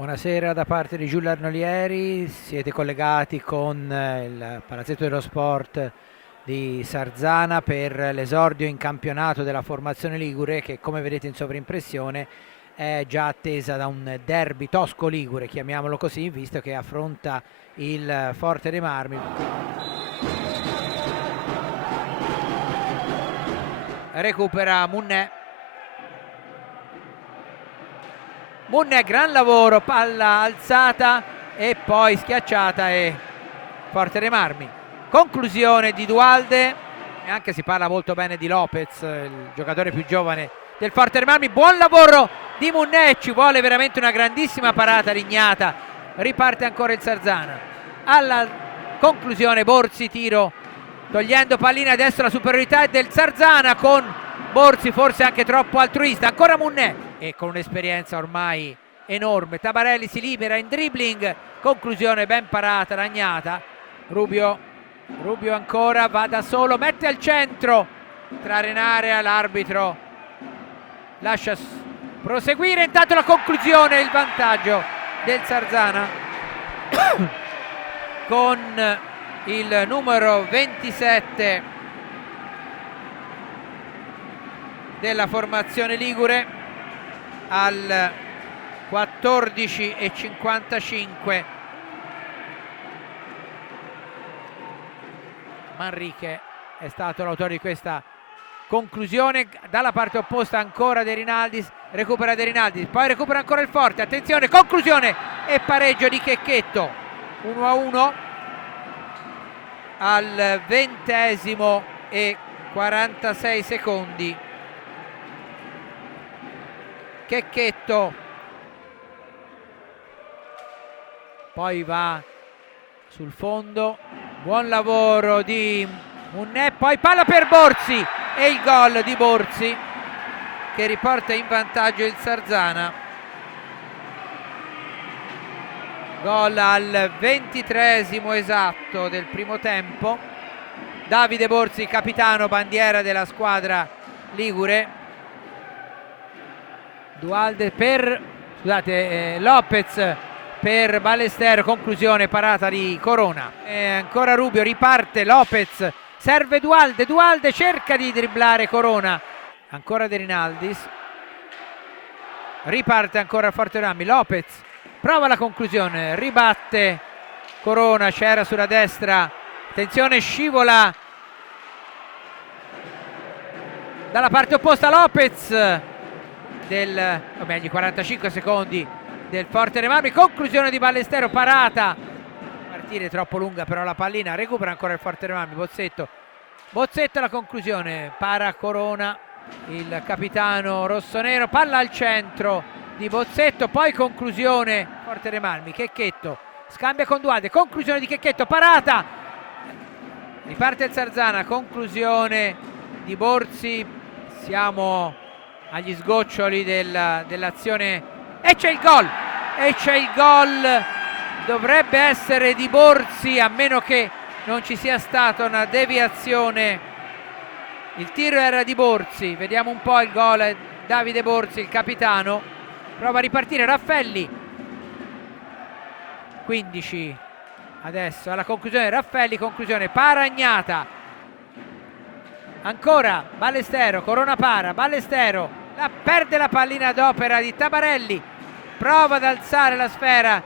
Buonasera da parte di Giulio Arnolieri, siete collegati con il Palazzetto dello Sport di Sarzana per l'esordio in campionato della formazione ligure che, come vedete in sovrimpressione, è già attesa da un derby tosco-ligure, chiamiamolo così, visto che affronta il Forte dei Marmi. Recupera Munnè. Munnè, gran lavoro, palla alzata e poi schiacciata e Forte dei Marmi. Conclusione di Dualde, e anche si parla molto bene di Lopez, il giocatore più giovane del Forte dei Marmi. Buon lavoro di Munnè, ci vuole veramente una grandissima parata Rignata. Riparte ancora il Sarzana. Alla conclusione Borzi, tiro togliendo pallina, adesso la superiorità è del Sarzana con Borzi forse anche troppo altruista. Ancora Munnè e con un'esperienza ormai enorme Tabarelli si libera in dribbling, conclusione ben parata Ragnata. Rubio ancora, va da solo, mette al centro, entrare in area, l'arbitro lascia proseguire, intanto la conclusione, il vantaggio del Sarzana con il numero 27 della formazione ligure al 14:55. Manrique è stato l'autore di questa conclusione. Dalla parte opposta ancora De Rinaldis, recupera De Rinaldis, poi recupera ancora il Forte, attenzione, conclusione e pareggio di Checchetto, 1-1 al 20:46. Checchetto poi va sul fondo, buon lavoro di Munnè, poi palla per Borzi e il gol di Borzi che riporta in vantaggio il Sarzana. Gol al 23esimo esatto del primo tempo. Davide Borzi, capitano, bandiera della squadra ligure. Dualde per, Lopez per Ballestero, conclusione, parata di Corona. E ancora Rubio, riparte Lopez, serve Dualde cerca di dribblare Corona, ancora De Rinaldis, riparte ancora Forte Rami, Lopez prova la conclusione, ribatte Corona, c'era sulla destra, attenzione, scivola dalla parte opposta Lopez o meglio 45 secondi del Forte dei Marmi, conclusione di Ballestero, parata, partire troppo lunga però la pallina, recupera ancora il Forte dei Marmi, Bozzetto la conclusione, para Corona, il capitano rossonero, palla al centro di Bozzetto, poi conclusione Forte dei Marmi, Checchetto scambia con Dualde, conclusione di Checchetto, parata, riparte il Sarzana, conclusione di Borzi, siamo agli sgoccioli dell'azione e c'è il gol, dovrebbe essere di Borzi a meno che non ci sia stata una deviazione, il tiro era di Borzi, vediamo un po' il gol, Davide Borzi il capitano, prova a ripartire Raffelli, 15 adesso alla conclusione Raffelli, conclusione Paragnata, ancora Ballestero, Corona para, Ballestero perde la pallina d'opera di Tabarelli, prova ad alzare la sfera